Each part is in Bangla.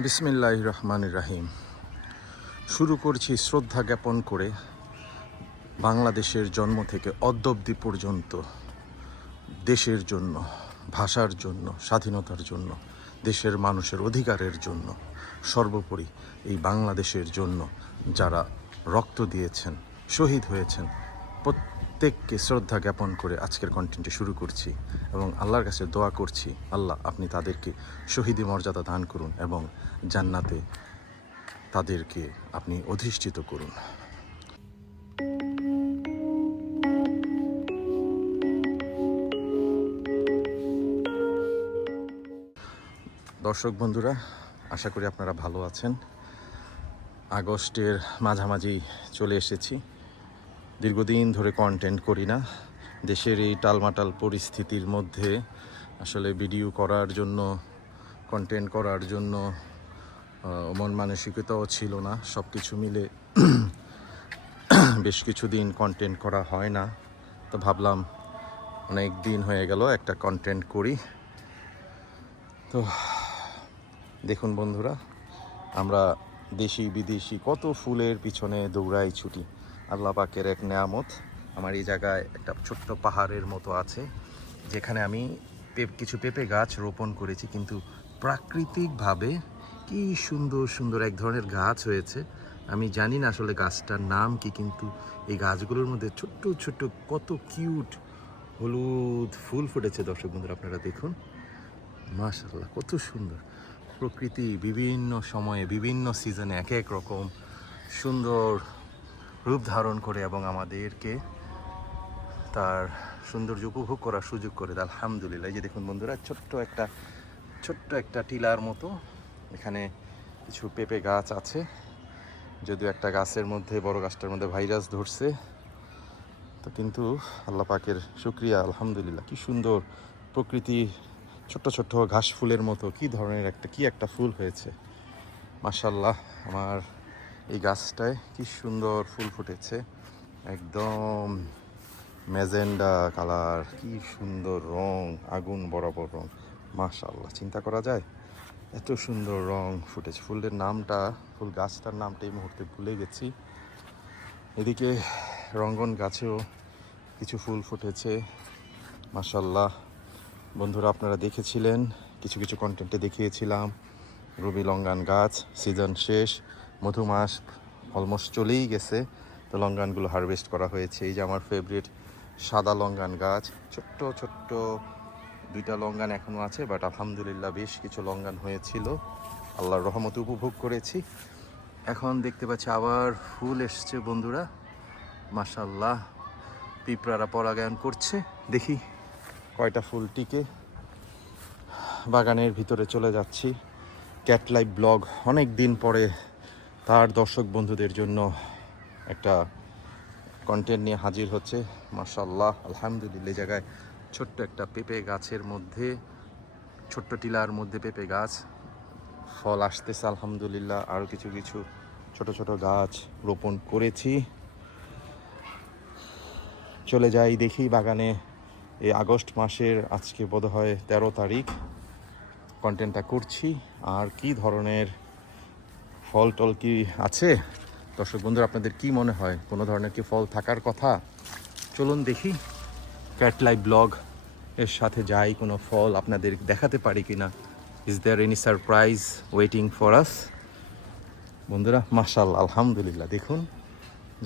বিসমিল্লাহির রহমানির রহিম। শুরু করছি শ্রদ্ধা জ্ঞাপন করে বাংলাদেশের জন্ম থেকে অদ্যাবধি পর্যন্ত দেশের জন্য, ভাষার জন্য, স্বাধীনতার জন্য, দেশের মানুষের অধিকারের জন্য, সর্বোপরি এই বাংলাদেশের জন্য যারা রক্ত দিয়েছেন, শহীদ হয়েছেন, প্রত্যেককে শ্রদ্ধা জ্ঞাপন করে আজকের কন্টেন্টটি শুরু করছি এবং আল্লাহর কাছে দোয়া করছি, আল্লাহ আপনি তাদেরকে শহীদি মর্যাদা দান করুন এবং জান্নাতে তাদেরকে আপনি অধিষ্ঠিত করুন। দর্শক বন্ধুরা, আশা করি আপনারা ভালো আছেন। আগস্টের মাঝামাঝি চলে এসেছি। দীর্ঘদিন ধরে কন্টেন্ট করি না। দেশের এই টালমাটাল পরিস্থিতির মধ্যে আসলে ভিডিও করার জন্য, কন্টেন্ট করার জন্য মন মানসিকতাও ছিল না। সব কিছু মিলে বেশ কিছুদিন কন্টেন্ট করা হয় না। তো ভাবলাম অনেক দিন হয়ে গেল একটা কন্টেন্ট করি। তো দেখুন বন্ধুরা, আমরা দেশি বিদেশি কত ফুলের পিছনে দৌড়াই ছুটি। আল্লাহ পাকের এক নেয়ামত। আমার এই জায়গায় একটা ছোট্ট পাহাড়ের মতো আছে, যেখানে আমি কিছু পেঁপে গাছ রোপণ করেছি, কিন্তু প্রাকৃতিকভাবে কি সুন্দর সুন্দর এক ধরনের গাছ হয়েছে। আমি জানি না আসলে গাছটার নাম কি, কিন্তু এই গাছগুলোর মধ্যে ছোট্ট ছোট্ট কত কিউট হলুদ ফুল ফুটেছে। দর্শক বন্ধুরা, আপনারা দেখুন, মাশাআল্লাহ কত সুন্দর। প্রকৃতি বিভিন্ন সময়ে বিভিন্ন সিজনে এক এক রকম সুন্দর রূপ ধারণ করে এবং আমাদেরকে তার সৌন্দর্য উপভোগ করার সুযোগ করে দেয়। আলহামদুলিল্লাহ। এই যে দেখুন বন্ধুরা, ছোট্ট একটা টিলার মতো এখানে কিছু পেঁপে গাছ আছে। যদিও একটা গাছের মধ্যে, বড় গাছটার মধ্যে ভাইরাস ধরছে, তো কিন্তু আল্লাহ পাকের শুকরিয়া, আলহামদুলিল্লাহ। কি সুন্দর প্রকৃতি, ছোট্ট ছোট্ট ঘাস ফুলের মতো কি ধরনের একটা ফুল হয়েছে। মাশাআল্লাহ, আমার এই গাছটায় কি সুন্দর ফুল ফুটেছে, একদম ম্যাজেন্ডা কালার, কি সুন্দর রং, আগুন বরাবর রং। মাশাআল্লাহ, চিন্তা করা যায় এত সুন্দর রং ফুটেছে। ফুলের নামটা, ফুল গাছটার নামটা এই মুহূর্তে ভুলে গেছি। এদিকে রঙ্গন গাছেও কিছু ফুল ফুটেছে। মাশাআল্লাহ বন্ধুরা, আপনারা দেখেছিলেন, কিছু কিছু কন্টেন্টে দেখিয়েছিলাম রবি লঙ্গান গাছ, সিজন শেষ, মধুমাস অলমোস্ট চলেই গেছে, তো লঙ্গানগুলো হারভেস্ট করা হয়েছে। এই যে আমার ফেভারিট সাদা লঙ্গান গাছ, ছোট্ট ছোট্ট দুইটা লঙ্গান এখনও আছে, বাট আলহামদুলিল্লাহ বেশ কিছু লঙ্গান হয়েছিল, আল্লাহর রহমতে উপভোগ করেছি। এখন দেখতে পাচ্ছি আবার ফুল এসছে বন্ধুরা, মাশাআল্লাহ। পিঁপড়ারা পরাগায়ন করছে, দেখি কয়টা ফুল টিকে। বাগানের ভিতরে চলে যাচ্ছি। ক্যাট লাইভ ব্লগ অনেক দিন পরে তার দর্শক বন্ধুদের জন্য একটা কন্টেন্ট নিয়ে হাজির হচ্ছে। মাশাআল্লাহ, আলহামদুলিল্লাহ। জায়গায় ছোট্ট একটা পেঁপে গাছের মধ্যে, ছোট্ট টিলার মধ্যে পেঁপে গাছ, ফল আসতেছে আলহামদুলিল্লাহ। আরও কিছু কিছু ছোট ছোট গাছ রোপণ করেছি। চলে যাই দেখি বাগানে। এই আগস্ট মাসের আজকে বোধহয় 13 তারিখ কন্টেন্টটা করছি। আর কি ধরনের ফল টল কি আছে দর্শক বন্ধুরা, আপনাদের কি মনে হয়, কোনো ধরনের কি ফল থাকার কথা? চলুন দেখি, ক্যাট লাইভ ব্লগ এর সাথে যাই, কোনো ফল আপনাদের দেখাতে পারি কিনা। Is there any surprise waiting for us? বন্ধুরা মাশাআল্লাহ, আলহামদুলিল্লাহ, দেখুন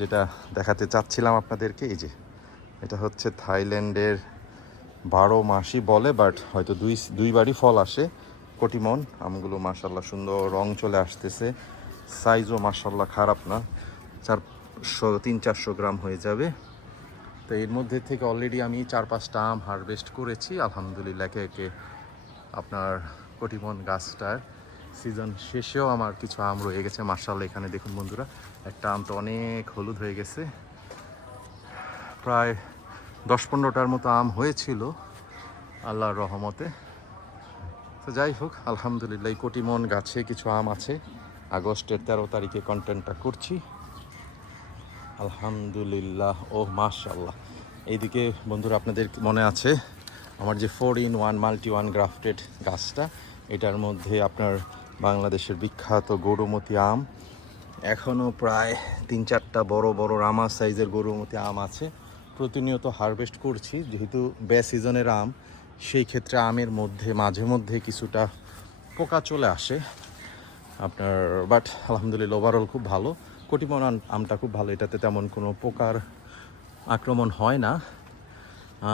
যেটা দেখাতে চাচ্ছিলাম আপনাদেরকে, এই যে এটা হচ্ছে থাইল্যান্ডের 12 মাসই বলে, বাট হয়তো দুইবারই ফল আসে কটিমন আমগুলো। মাশাআল্লাহ সুন্দর রং চলে আসতেছে, সাইজও মাশাআল্লাহ খারাপ না, 300-400 গ্রাম হয়ে যাবে। তো এর মধ্যে থেকে অলরেডি আমি 4-5টা আম হারভেস্ট করেছি আলহামদুলিল্লাহ। একে একে আপনার কটিমন গাছটার সিজন শেষেও আমার কিছু আম রয়ে গেছে মাশাআল্লাহ। এখানে দেখুন বন্ধুরা, একটা আম তো অনেক হলুদ হয়ে গেছে, প্রায় 10-15টার মতো আম হয়েছিল আল্লাহর রহমতে। তো যাই হোক, আলহামদুলিল্লাহ এই কটিমন গাছে কিছু আম আছে। আগস্টের 13 তারিখে কন্টেন্টটা করছি আলহামদুলিল্লাহ। ও মাশাআল্লাহ। এইদিকে বন্ধুরা, আপনাদের মনে আছে আমার যে 4-in-1 মাল্টি ওয়ান গ্রাফটেড গাছটা, এটার মধ্যে আপনার বাংলাদেশের বিখ্যাত গৌরমতি আম। এখনও প্রায় 3-4টা বড় বড় রামা সাইজের গৌরমতি আম আছে। প্রতিনিয়ত হারভেস্ট করছি, যেহেতু বে সিজনের আম, সেই ক্ষেত্রে আমের মধ্যে মাঝে মধ্যে কিছুটা পোকা চলে আসে আপনার, বাট আলহামদুলিল্লাহ ওভারঅল খুব ভালো। কটিমন আমটা খুব ভালো, এটাতে তেমন কোনো পোকার আক্রমণ হয় না।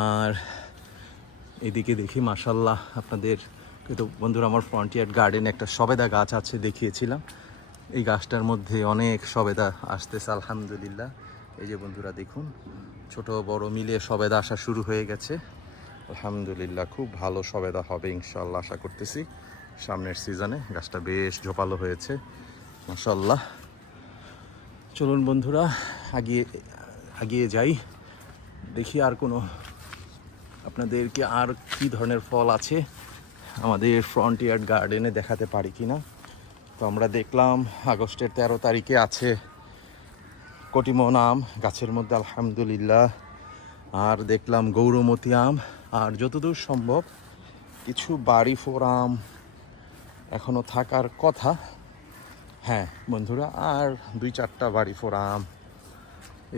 আর এদিকে দেখি মাশাল্লাহ আপনাদের কিন্তু বন্ধুরা, আমার ফ্রন্টিয়ার গার্ডেনে একটা সবেদা গাছ আছে, দেখিয়েছিলাম। এই গাছটার মধ্যে অনেক সবেদা আসতেছে আলহামদুলিল্লাহ। এই যে বন্ধুরা দেখুন, ছোট বড় মিলিয়ে সবেদা আসা শুরু হয়ে গেছে আলহামদুলিল্লাহ। খুব ভালো সবেদা হবে ইনশাল্লাহ, আশা করতেছি সামনের সিজনে। গাছটা বেশ ঝোপালো হয়েছে মাশাল্লাহ। চলুন বন্ধুরা আগিয়ে যাই, দেখি আর কোনো আপনাদেরকে আর কি ধরনের ফল আছে আমাদের ফ্রন্টিয়ার গার্ডেনে দেখাতে পারি কিনা। তো আমরা দেখলাম আগস্টের 13 তারিখে আছে কটিমন আম গাছের মধ্যে আলহামদুলিল্লাহ, আর দেখলাম গৌরমতি আম, আর যতদূর সম্ভব কিছু বাড়ি ফোর আম এখনও থাকার কথা। হ্যাঁ বন্ধুরা, আর 2-4টা বাড়ি ফোর আম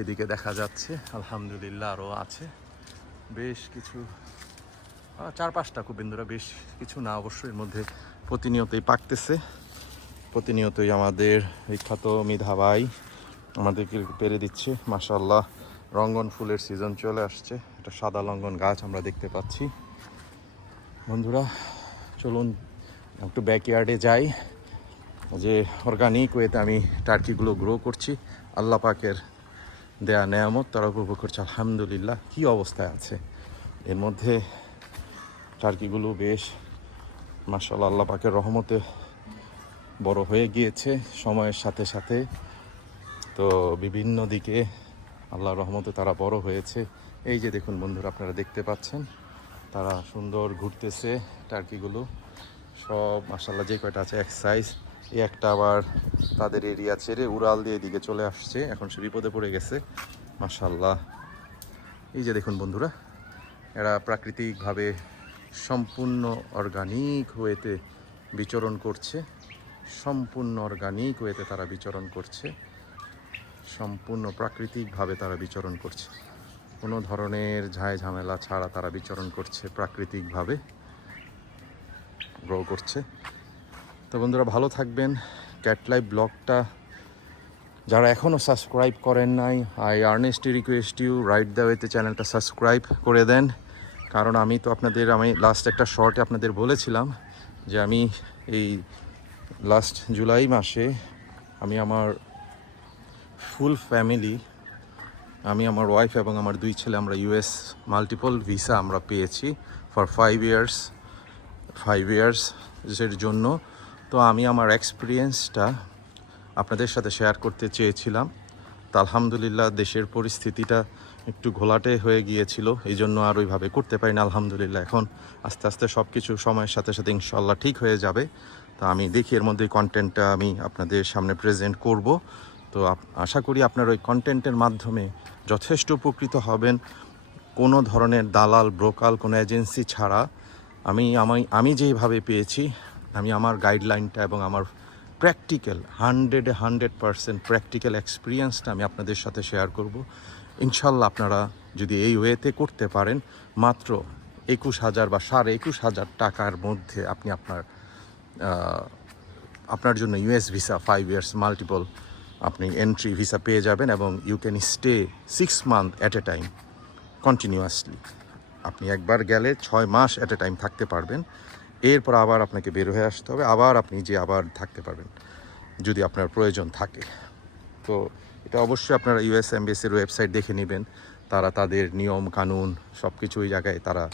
এদিকে দেখা যাচ্ছে আলহামদুলিল্লাহ, আরও আছে বেশ কিছু, 4-5টা খুব বন্ধুরা, বেশ কিছু না অবশ্যই। এর মধ্যে প্রতিনিয়তই পাকতেছে, প্রতিনিয়তই আমাদের বিখ্যাত মৃধা ভাই আমাদেরকে পেরে দিচ্ছে মাশাল্লাহ। রঙ্গন ফুলের সিজন চলে আসছে, এটা সাদা লঙ্ঘন গাছ আমরা দেখতে পাচ্ছি বন্ধুরা। চলুন একটু ব্যাকইয়ার্ডে যাই, যে অর্গানিক ওয়েতে আমি টার্কিগুলো গ্রো করছি, আল্লাহ পাকের দেয়া নেয়ামত তারা উপভোগ করছে আলহামদুলিল্লাহ। কি অবস্থায় আছে এর মধ্যে টার্কিগুলো, বেশ মাশাআল্লাহ আল্লাহ পাকের রহমতে বড় হয়ে গিয়েছে সময়ের সাথে সাথে। তো বিভিন্ন দিকে আল্লাহর রহমতে তারা বড় হয়েছে। এই যে দেখুন বন্ধুরা, আপনারা দেখতে পাচ্ছেন তারা সুন্দর ঘুরতেছে টার্কিগুলো সব মাশাআল্লাহ। যে কয়টা আছে এক সাইজ, এই একটা আবার তাদের এরিয়া ছেড়ে উড়াল দিয়ে এদিকে চলে আসছে, এখন সে বিপদে পড়ে গেছে মাশাআল্লাহ। এই যে দেখুন বন্ধুরা, এরা প্রাকৃতিকভাবে সম্পূর্ণ অর্গানিক ওয়েতে বিচরণ করছে, সম্পূর্ণ অর্গানিক ওয়েতে তারা বিচরণ করছে, সম্পূর্ণ প্রাকৃতিকভাবে তারা বিচরণ করছে, কোনো ধরনের ঝায় ঝামেলা ছাড়া তারা বিচরণ করছে, প্রাকৃতিকভাবে গ্রো করছে। তো বন্ধুরা ভালো থাকবেন। ক্যাট লাইভ ব্লগটা যারা এখনও সাবস্ক্রাইব করেন নাই, I earnestly request you right the ওয়েতে চ্যানেলটা সাবস্ক্রাইব করে দেন। কারণ আমি লাস্ট একটা শর্টে আপনাদের বলেছিলাম যে আমি এই লাস্ট জুলাই মাসে আমি আমার ফুল ফ্যামিলি, আমি আমার ওয়াইফ এবং আমার 2 ছেলে, আমরা ইউএস মাল্টিপল ভিসা আমরা পেয়েছি ফর 5 ইয়ার্সের জন্য। তো আমি আমার এক্সপিরিয়েন্সটা আপনাদের সাথে শেয়ার করতে চেয়েছিলাম। তো আলহামদুলিল্লাহ দেশের পরিস্থিতিটা একটু ঘোলাটে হয়ে গিয়েছিল, এই জন্য আর ওইভাবে করতে পারি না। আলহামদুলিল্লাহ এখন আস্তে আস্তে সব কিছু সময়ের সাথে সাথে ইনশাল্লাহ ঠিক হয়ে যাবে। তো আমি দেখি এর মধ্যে কন্টেন্টটা আমি আপনাদের সামনে প্রেজেন্ট করব। তো আশা করি আপনার ওই কন্টেন্টের মাধ্যমে যথেষ্ট উপকৃত হবেন। কোনো ধরনের দালাল ব্রোকাল কোনো এজেন্সি ছাড়া আমি যেইভাবে পেয়েছি, আমি আমার গাইডলাইনটা এবং আমার প্র্যাকটিক্যাল 100% প্র্যাকটিক্যাল এক্সপিরিয়েন্সটা আমি আপনাদের সাথে শেয়ার করব। ইনশাল্লাহ আপনারা যদি এই ওয়েতে করতে পারেন, মাত্র 21,000 বা 21,500 টাকার মধ্যে আপনি আপনার জন্য ইউএস ভিসা 5 ইয়ার্স মাল্টিপল আপনি এন্ট্রি ভিসা পেয়ে যাবেন, এবং you can stay 6 month at a time continuously. আপনি একবার গেলে 6 মাস অ্যাট এ টাইম থাকতে পারবেন, এরপর আবার আপনাকে বের হয়ে আসতে হবে, আবার আপনি আবার থাকতে পারবেন যদি আপনার প্রয়োজন থাকে। তো এটা অবশ্যই আপনারা ইউএস এমবেসির ওয়েবসাইট দেখে নেবেন, তারা তাদের নিয়ম কানুন সব কিছু ওই জায়গায় তারা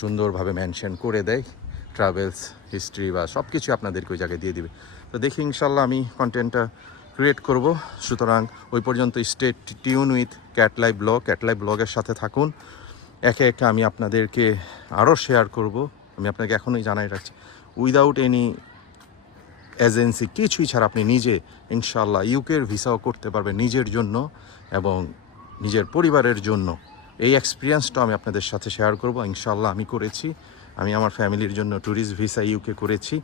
সুন্দরভাবে মেনশন করে দেয়, ট্রাভেলস হিস্ট্রি বা সব কিছু আপনাদেরকে ওই জায়গায় দিয়ে দিবে। তো দেখি ইনশাল্লাহ আমি কন্টেন্টটা ক্রিয়েট করব। সুতরাং ওই পর্যন্ত stay tune with cat live ব্লগের সাথে থাকুন। একে একে আমি আপনাদেরকে আরও শেয়ার করব। আমি আপনাকে এখনই জানাই রাখছি, উইদাউট এনি এজেন্সি কিছুই ছাড়া আপনি নিজে ইনশাল্লাহ ইউকের ভিসাও করতে পারবেন নিজের জন্য এবং নিজের পরিবারের জন্য। এই এক্সপিরিয়েন্সটা আমি আপনাদের সাথে শেয়ার করব। ইনশাল্লাহ আমি করেছি, আমি আমার ফ্যামিলির জন্য ট্যুরিস্ট ভিসা ইউকে করেছি।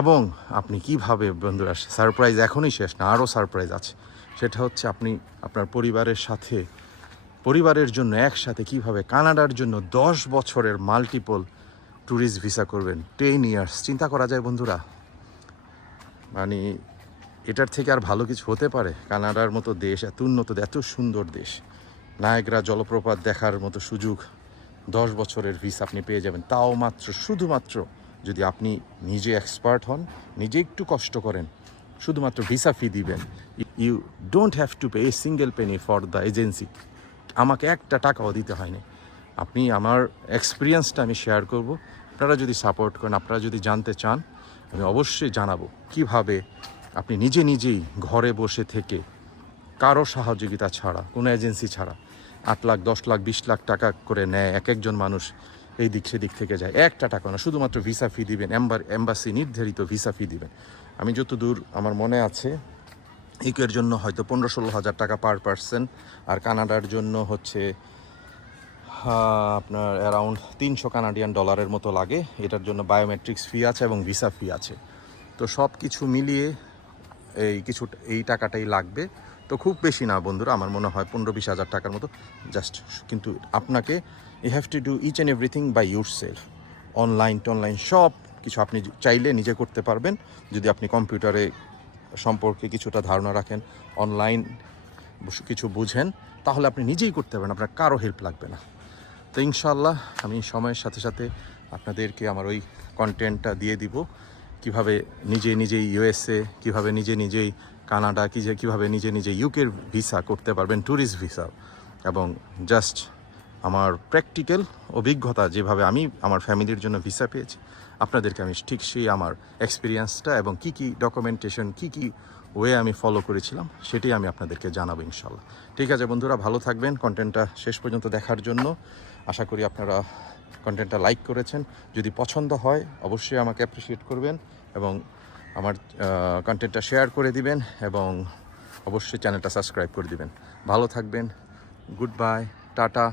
এবং আপনি কিভাবে বন্ধুরা, সারপ্রাইজ এখনই শেষ না, আরও সারপ্রাইজ আছে। সেটা হচ্ছে আপনি আপনার পরিবারের সাথে, পরিবারের জন্য একসাথে কিভাবে কানাডার জন্য 10 বছরের মাল্টিপল ট্যুরিস্ট ভিসা করবেন। 10 ইয়ার্স, চিন্তা করা যায় বন্ধুরা? মানে এটার থেকে আর ভালো কিছু হতে পারে? কানাডার মতো দেশ, এত উন্নত, এত সুন্দর দেশ, নায়াগ্রা জলপ্রপাত দেখার মতো সুযোগ, 10 বছরের ভিসা আপনি পেয়ে যাবেন। তাও মাত্র, শুধুমাত্র যদি আপনি নিজে এক্সপার্ট হন, নিজে একটু কষ্ট করেন, শুধুমাত্র ভিসা ফি দিবেন। You don't have to pay a single penny for the agency. আমাকে একটা টাকাও দিতে হয়নি। আপনি আমার এক্সপিরিয়েন্সটা আমি শেয়ার করব। আপনারা যদি সাপোর্ট করেন, আপনারা যদি জানতে চান, আমি অবশ্যই জানাবো কিভাবে আপনি নিজে নিজেই ঘরে বসে থেকে, কারো সহযোগিতা ছাড়া, কোনো এজেন্সি ছাড়া, 8 লাখ 10 লাখ 20 লাখ টাকা করে নেয় এক একজন মানুষ, এই দিক সেদিক থেকে যায়। একটা টাকা না, শুধুমাত্র ভিসা ফি দিবেন, এম্বাসি নির্ধারিত ভিসা ফি দিবেন। আমি যতদূর আমার মনে আছে, ইউকের জন্য হয়তো 15-16 হাজার টাকা পার পার্সন, আর কানাডার জন্য হচ্ছে আপনার অ্যারাউন্ড 300 কানাডিয়ান ডলারের মতো লাগে। এটার জন্য বায়োমেট্রিক্স ফি আছে এবং ভিসা ফি আছে। তো সব কিছু মিলিয়ে এই টাকাটাই লাগবে। তো খুব বেশি না বন্ধুরা, আমার মনে হয় 15-20 হাজার টাকার মতো জাস্ট। কিন্তু আপনাকে you have to do each and everything by yourself. Online টনলাইন সব কিছু আপনি চাইলে নিজে করতে পারবেন, যদি আপনি কম্পিউটারে সম্পর্কে কিছুটা ধারণা রাখেন, অনলাইন কিছু বুঝেন, তাহলে আপনি নিজেই করতে পারবেন, আপনার কারো হেল্প লাগবে না। তো ইনশাল্লাহ আমি সময়ের সাথে সাথে আপনাদেরকে আমার ওই কন্টেন্টটা দিয়ে দিব, কিভাবে নিজেই ইউএসএ, কিভাবে নিজেই কানাডা, কীভাবে নিজে ইউকের ভিসা করতে পারবেন, ট্যুরিস্ট ভিসা। এবং জাস্ট আমার প্র্যাকটিক্যাল অভিজ্ঞতা, যেভাবে আমি আমার ফ্যামিলির জন্য ভিসা পেয়েছি, আপনাদেরকে আমি ঠিক সেই আমার এক্সপিরিয়েন্সটা এবং কী ডকুমেন্টেশন, কী ওয়ে আমি ফলো করেছিলাম, সেটাই আমি আপনাদেরকে জানাবো ইনশাল্লাহ। ঠিক আছে বন্ধুরা, ভালো থাকবেন। কন্টেন্টটা শেষ পর্যন্ত দেখার জন্য আশা করি আপনারা কন্টেন্টটা লাইক করেছেন। যদি পছন্দ হয় অবশ্যই আমাকে অ্যাপ্রিসিয়েট করবেন এবং আমার কন্টেন্টটা শেয়ার করে দিবেন এবং অবশ্যই চ্যানেলটা সাবস্ক্রাইব করে দিবেন। ভালো থাকবেন। Good bye, tata.